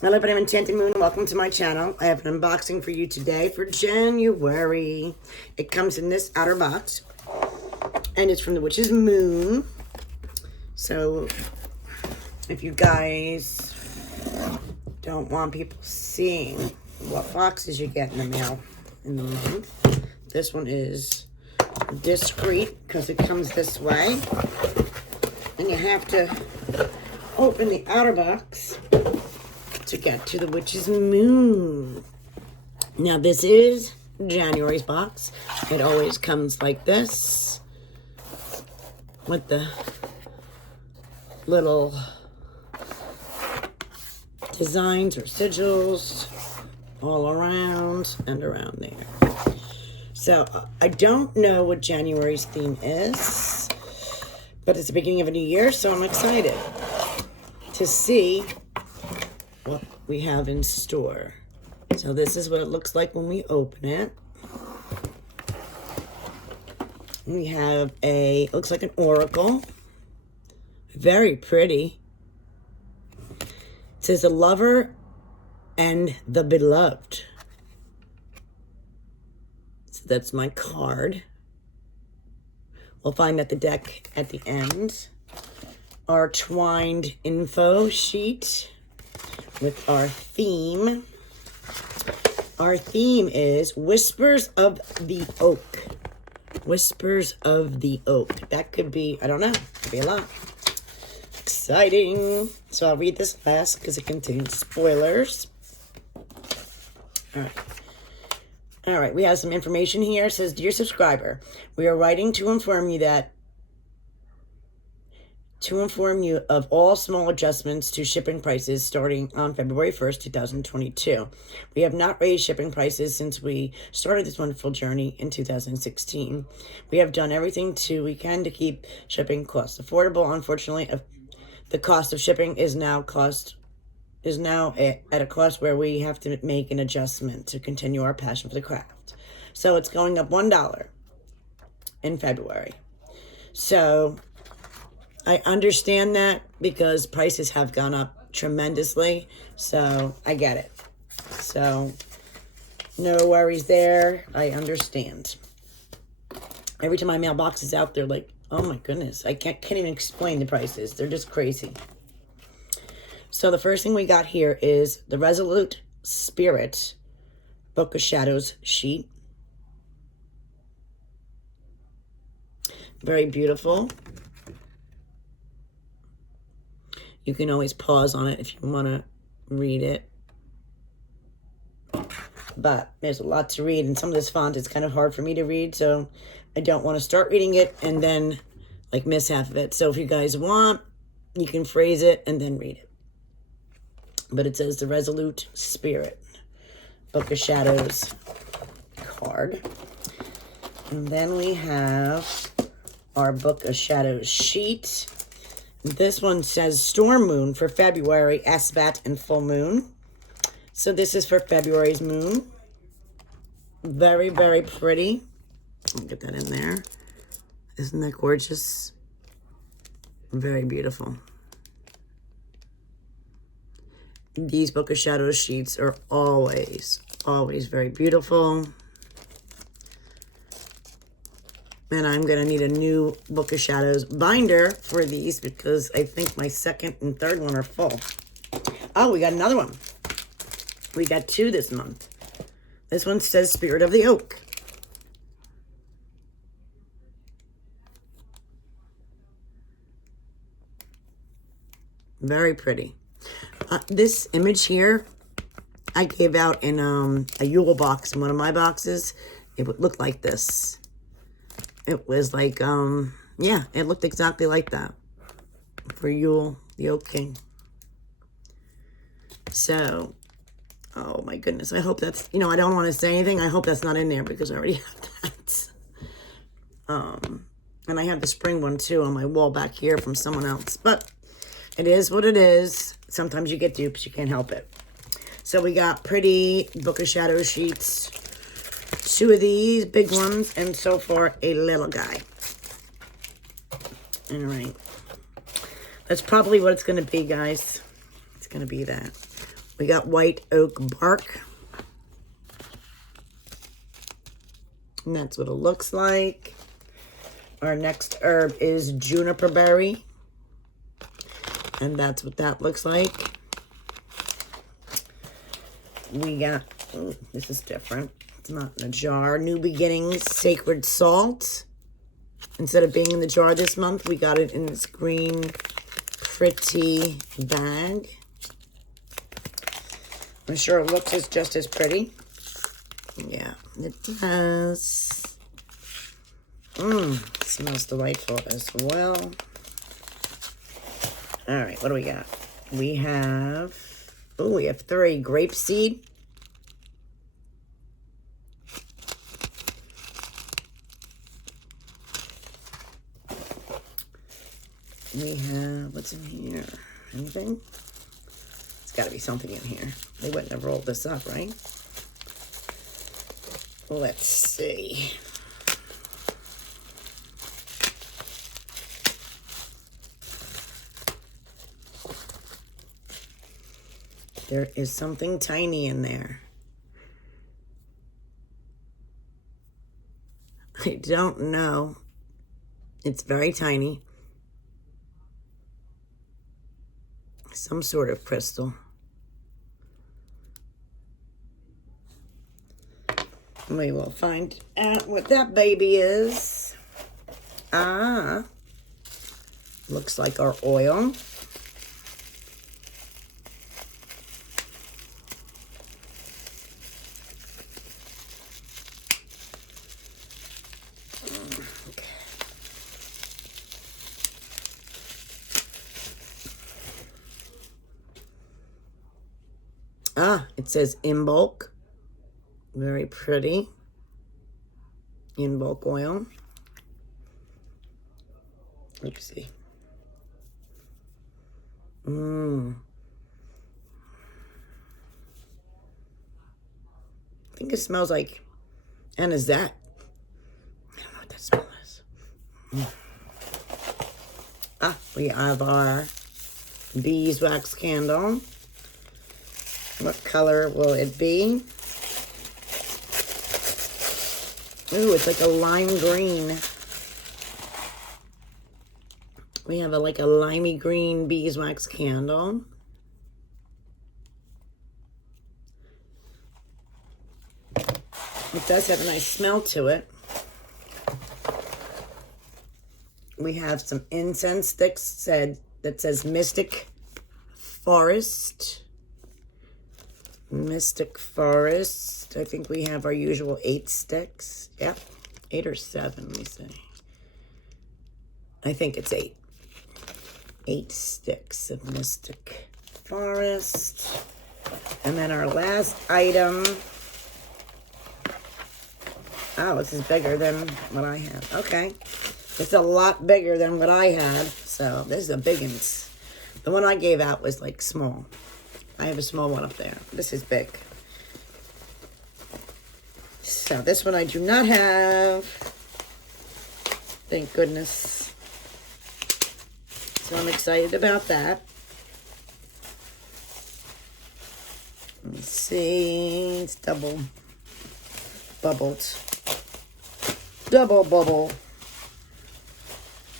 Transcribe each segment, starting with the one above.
Hello, I'm Enchanted Moon. Welcome to my channel. I have an unboxing for you today for January. It comes in this outer box, and it's from the Witch's Moon. So, if you guys don't want people seeing what boxes you get in the mail in the month, this one is discreet because it comes this way, and you have to open the outer box to get to the Witch's Moon. Now this is January's box. It always comes like this with the little designs or sigils all around and around there. So I don't know what January's theme is, but it's the beginning of a new year, so I'm excited to see what we have in store. So this is what it looks like when we open it. We have looks like an oracle. Very pretty. It says the lover and the beloved. So that's my card. We'll find that the deck at the end. Our twined info sheet with our theme. Our theme is Whispers of the Oak. Whispers of the Oak. That could be, I don't know, could be a lot. Exciting. So I'll read this last because it contains spoilers. All right, we have some information here. It says, Dear subscriber, we are writing to inform you of all small adjustments to shipping prices starting on February 1st, 2022. We have not raised shipping prices since we started this wonderful journey in 2016. We have done everything we can to keep shipping costs affordable. Unfortunately, the cost of shipping is now at a cost where we have to make an adjustment to continue our passion for the craft. So it's going up $1 in February. So I understand that because prices have gone up tremendously, so I get it. So no worries there. I understand. Every time my mailbox is out there, like, oh my goodness, I can't even explain the prices. They're just crazy. So the first thing we got here is the Resolute Spirit Book of Shadows sheet. Very beautiful. You can always pause on it if you want to read it. But there's a lot to read, and some of this font is kind of hard for me to read, so I don't want to start reading it and then like miss half of it. So if you guys want, you can phrase it and then read it. But it says the Resolute Spirit Book of Shadows card. And then we have our Book of Shadows sheet. This one says Storm Moon for February, Asbat, and Full Moon. So this is for February's moon. Very, very pretty. I'll get that in there. Isn't that gorgeous? Very beautiful. These Book of Shadows sheets are always very beautiful. And I'm going to need a new Book of Shadows binder for these because I think my second and third one are full. Oh, we got another one. We got two this month. This one says Spirit of the Oak. Very pretty. This image here, I gave out in a Yule box in one of my boxes. It would look like this. It was like, yeah, it looked exactly like that for Yule, the Oak King. So, oh my goodness, I hope that's, I don't want to say anything. I hope that's not in there because I already have that. And I have the spring one too on my wall back here from someone else. But it is what it is. Sometimes you get dupes, you can't help it. So we got pretty Book of Shadows sheets. Two of these big ones, and so far a little guy. All right. That's probably what it's going to be, guys. It's going to be that. We got white oak bark. And that's what it looks like. Our next herb is Juniper Berry. And that's what that looks like. We got, oh, this is different. It's not in a jar. New Beginnings Sacred Salt. Instead of being in the jar this month, we got it in this green, pretty bag. I'm sure it looks just as pretty. Yeah, it does. Smells delightful as well. All right, what do we got? We have 3 grapeseed. We have, what's in here? Anything? It's got to be something in here. They wouldn't have rolled this up, right? Let's see. There is something tiny in there. I don't know. It's very tiny. Some sort of crystal. We will find out what that baby is. Looks like our oil. It says in bulk. Very pretty. In bulk oil. Let's see. I think it smells like anisette. I don't know what that smell is. We have our Beeswax Candle. What color will it be? Ooh, it's like a lime green. We have like a limey green beeswax candle. It does have a nice smell to it. We have some incense sticks that says Mystic Forest. Mystic Forest. I think we have our usual 8 sticks. Yep, 8 or 7, let me see. I think it's 8. 8 sticks of Mystic Forest. And then our last item. Oh, this is bigger than what I have. Okay. It's a lot bigger than what I had. So this is a big one. The one I gave out was like small. I have a small one up there. This is big. So this one I do not have. Thank goodness. So I'm excited about that. Let me see. It's double bubbled. Double bubble.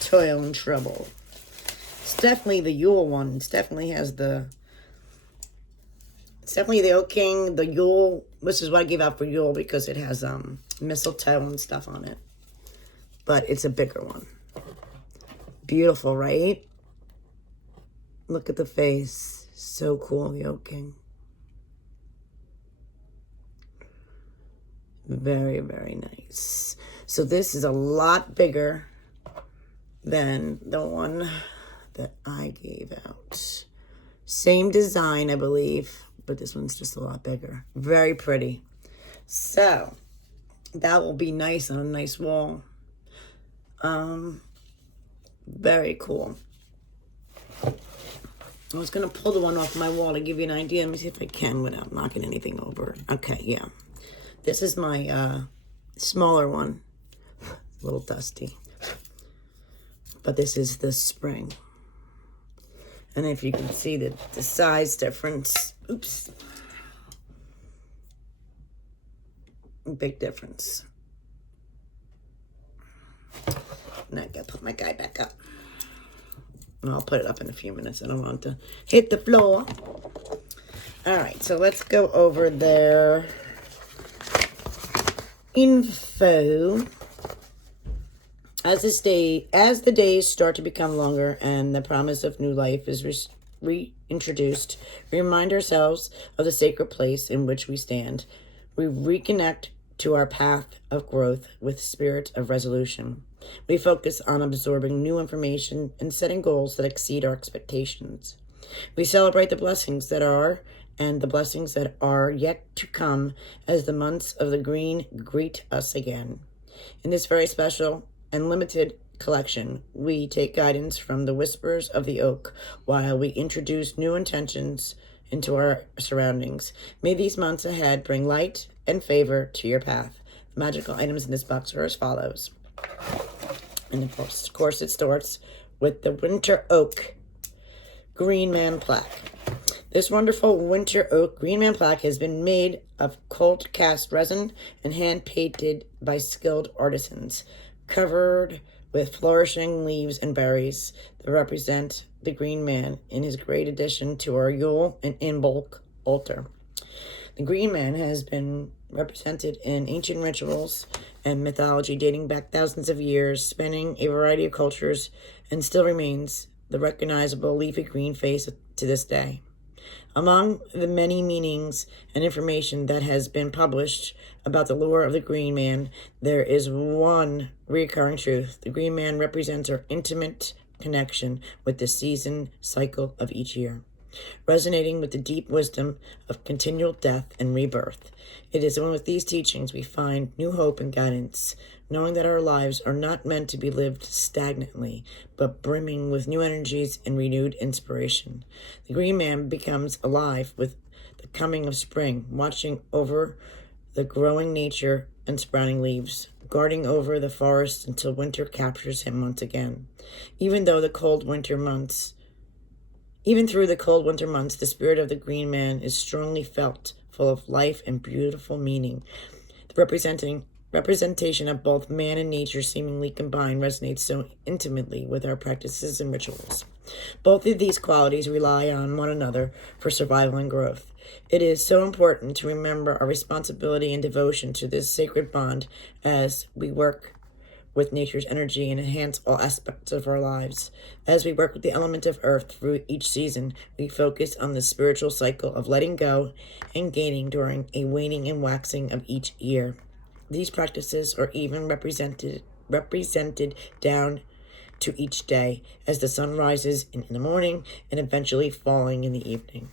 Toil and trouble. It's definitely the Yule one. It definitely has the... It's definitely the Oak King, the Yule, which is what I gave out for Yule because it has mistletoe and stuff on it. But it's a bigger one. Beautiful, right? Look at the face. So cool, the Oak King. Very, very nice. So this is a lot bigger than the one that I gave out. Same design, I believe. But this one's just a lot bigger. Very pretty. So, that will be nice on a nice wall. Very cool. I was going to pull the one off my wall to give you an idea. Let me see if I can without knocking anything over. Okay, yeah. This is my smaller one. A little dusty. But this is the spring. And if you can see the size difference, oops, big difference. And I gotta put my guy back up. And I'll put it up in a few minutes. I don't want to hit the floor. All right, so let's go over their info. As the days start to become longer and the promise of new life is reintroduced, we remind ourselves of the sacred place in which we stand. We reconnect to our path of growth with spirit of resolution. We focus on absorbing new information and setting goals that exceed our expectations. We celebrate the blessings that are and the blessings that are yet to come as the months of the green greet us again. In this very special and limited collection, we take guidance from the whispers of the oak while we introduce new intentions into our surroundings. May these months ahead bring light and favor to your path. The magical items in this box are as follows. And of course it starts with the winter oak green Man Plaque. This wonderful winter oak green Man Plaque has been made of cold cast resin and hand painted by skilled artisans, covered with flourishing leaves and berries that represent the Green Man in his great addition to our Yule and Imbolc altar. The Green Man has been represented in ancient rituals and mythology dating back thousands of years, spanning a variety of cultures, and still remains the recognizable leafy green face to this day. Among the many meanings and information that has been published about the lore of the Green Man, there is one recurring truth. The Green Man represents our intimate connection with the season cycle of each year, resonating with the deep wisdom of continual death and rebirth. It is with these teachings we find new hope and guidance, knowing that our lives are not meant to be lived stagnantly, but brimming with new energies and renewed inspiration. The Green Man becomes alive with the coming of spring, watching over the growing nature and sprouting leaves, guarding over the forest until winter captures him once again. Even through the cold winter months, the spirit of the Green Man is strongly felt, full of life and beautiful meaning. The representation of both man and nature seemingly combined resonates so intimately with our practices and rituals. Both of these qualities rely on one another for survival and growth. It is so important to remember our responsibility and devotion to this sacred bond as we work with nature's energy and enhance all aspects of our lives. As we work with the element of earth through each season, we focus on the spiritual cycle of letting go and gaining during a waning and waxing of each year. These practices are even represented down to each day as the sun rises in the morning and eventually falling in the evening.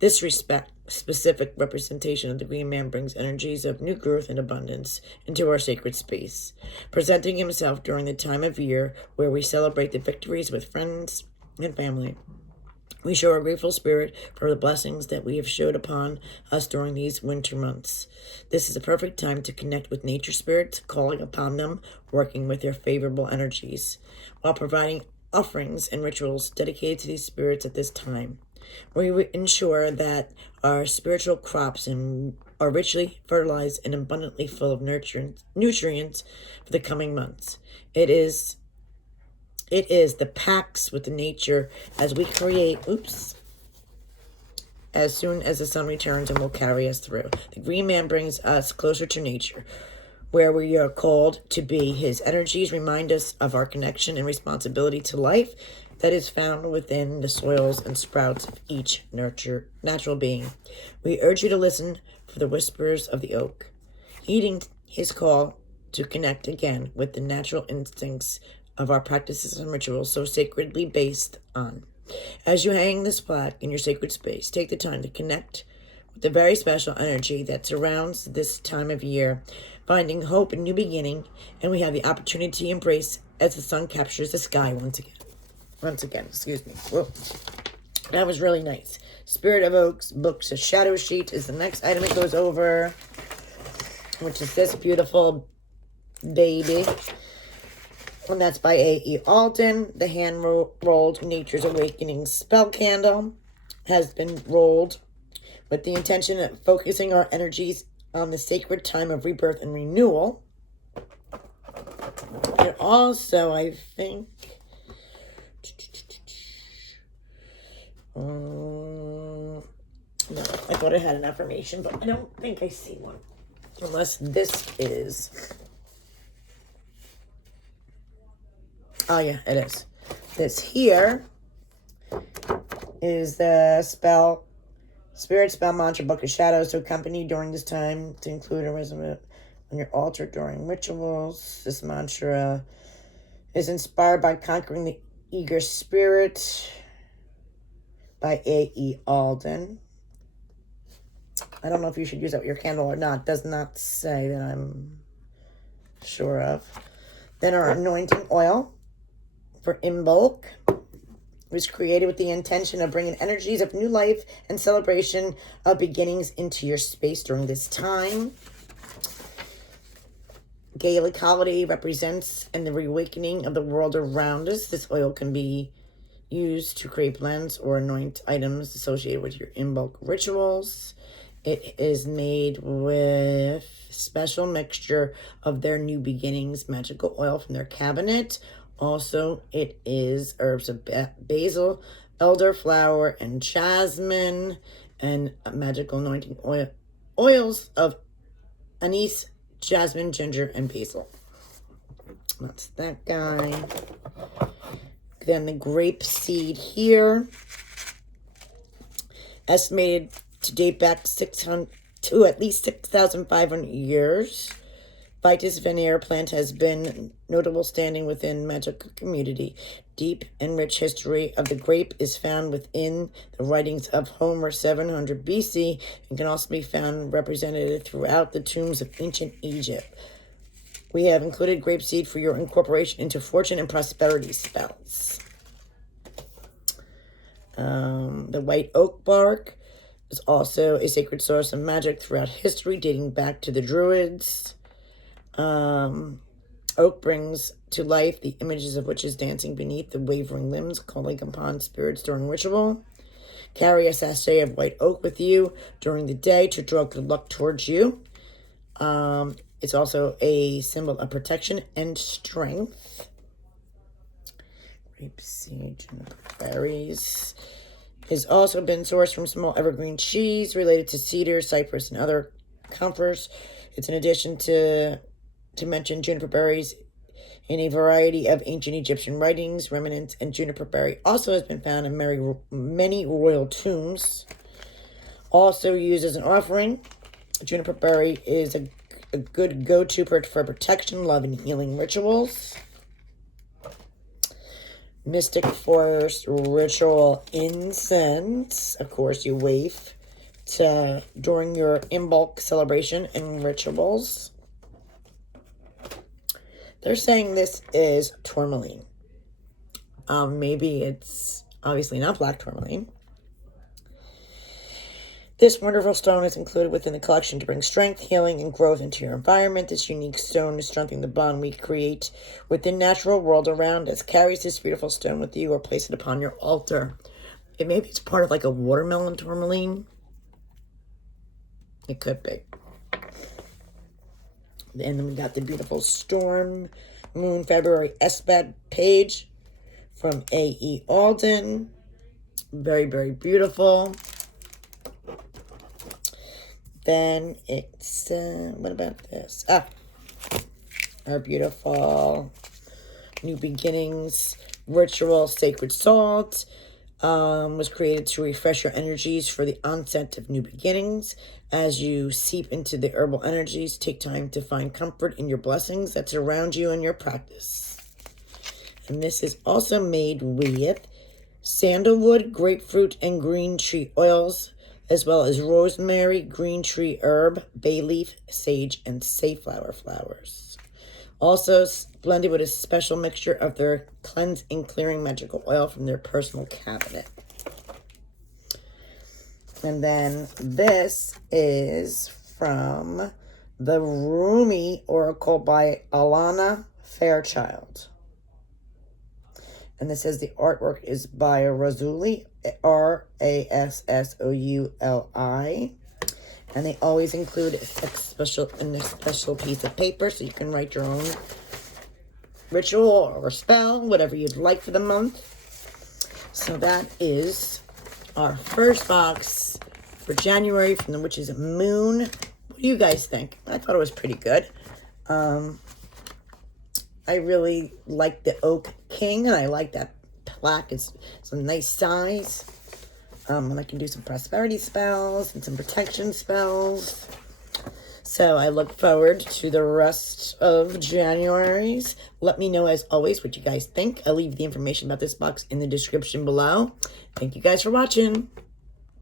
This specific representation of the Green Man brings energies of new growth and abundance into our sacred space, presenting himself during the time of year where we celebrate the victories with friends and family. We show our grateful spirit for the blessings that we have showed upon us during these winter months. This is a perfect time to connect with nature spirits, calling upon them, working with their favorable energies, while providing offerings and rituals dedicated to these spirits at this time. We ensure that our spiritual crops are richly fertilized and abundantly full of nutrients for the coming months. It is the pacts with the nature as we create, as soon as the sun returns and will carry us through. The Green Man brings us closer to nature, where we are called to be. His energies remind us of our connection and responsibility to life that is found within the soils and sprouts of each natural being. We urge you to listen for the whispers of the oak, heeding his call to connect again with the natural instincts of our practices and rituals so sacredly based on. As you hang this plaque in your sacred space, take the time to connect with the very special energy that surrounds this time of year, finding hope and new beginning, and we have the opportunity to embrace as the sun captures the sky once again. Whoa. That was really nice. Spirit of Oaks Books, a shadow sheet is the next item it goes over, which is this beautiful baby. And that's by A.E. Alden. The hand-rolled Nature's Awakening Spell Candle has been rolled with the intention of focusing our energies on the sacred time of rebirth and renewal. And also, I think, no, I thought I had an affirmation, but I don't think I see one. Unless this is, oh yeah, it is. This here is the Spirit Spell Mantra Book of Shadows to accompany during this time, to include a Resolute on your altar during rituals. This mantra is inspired by Conquering the Eager Spirit by A.E. Alden. I don't know if you should use that with your candle or not. Does not say that I'm sure of. Then our anointing oil for in bulk was created with the intention of bringing energies of new life and celebration of beginnings into your space during this time. Gaelic holiday represents and the reawakening of the world around us. This oil can be used to create blends or anoint items associated with your in bulk rituals. It is made with special mixture of their new beginnings magical oil from their cabinet. Also, it is herbs of basil, elderflower, and jasmine, and magical anointing oils of anise, jasmine, ginger, and basil. That's that guy. Then the grape seed here, estimated to date back to at least 6,500 years. Vitis venerea plant has been notable standing within magical community. Deep and rich history of the grape is found within the writings of Homer 700 BC and can also be found represented throughout the tombs of ancient Egypt. We have included grapeseed for your incorporation into fortune and prosperity spells. The white oak bark is also a sacred source of magic throughout history, dating back to the Druids. Oak brings to life the images of witches dancing beneath the wavering limbs, calling upon spirits during ritual. Carry a sachet of white oak with you during the day to draw good luck towards you. It's also a symbol of protection and strength. Rapeseed, juniper berries has also been sourced from small evergreen trees related to cedar, cypress, and other conifers. It's in addition to mention juniper berries in a variety of ancient Egyptian writings, remnants, and juniper berry also has been found in many royal tombs. Also used as an offering, juniper berry is a good go-to for protection, love, and healing rituals. Mystic Forest ritual incense, of course, you waft during your in-bulk celebration and rituals. They're saying this is tourmaline. Maybe it's obviously not black tourmaline. This wonderful stone is included within the collection to bring strength, healing, and growth into your environment. This unique stone is strengthening the bond we create with the natural world around us. Carry this beautiful stone with you or place it upon your altar. Maybe it's part of like a watermelon tourmaline. It could be. And then we got the beautiful Storm Moon February Esbad page from A.E. Alden. Very, very beautiful. Then it's, what about this? Our beautiful New Beginnings Ritual Sacred Salt was created to refresh your energies for the onset of new beginnings. As you seep into the herbal energies, take time to find comfort in your blessings that surround you in your practice. And this is also made with sandalwood, grapefruit, and green tree oils, as well as rosemary, green tree herb, bay leaf, sage, and safflower flowers. Also blended with a special mixture of their cleansing, clearing magical oil from their personal cabinet. And then this is from the Rumi Oracle by Alana Fairchild. And this says the artwork is by Resolute, Rassouli. And they always include a special piece of paper so you can write your own ritual or spell, whatever you'd like for the month. So that is our first box for January from the Witch's Moon. What do you guys think? I thought it was pretty good. I really like the Oak King, and I like that plaque. It's a nice size. And I can do some prosperity spells and some protection spells. So I look forward to the rest of January's. Let me know, as always, what you guys think. I'll leave the information about this box in the description below. Thank you guys for watching.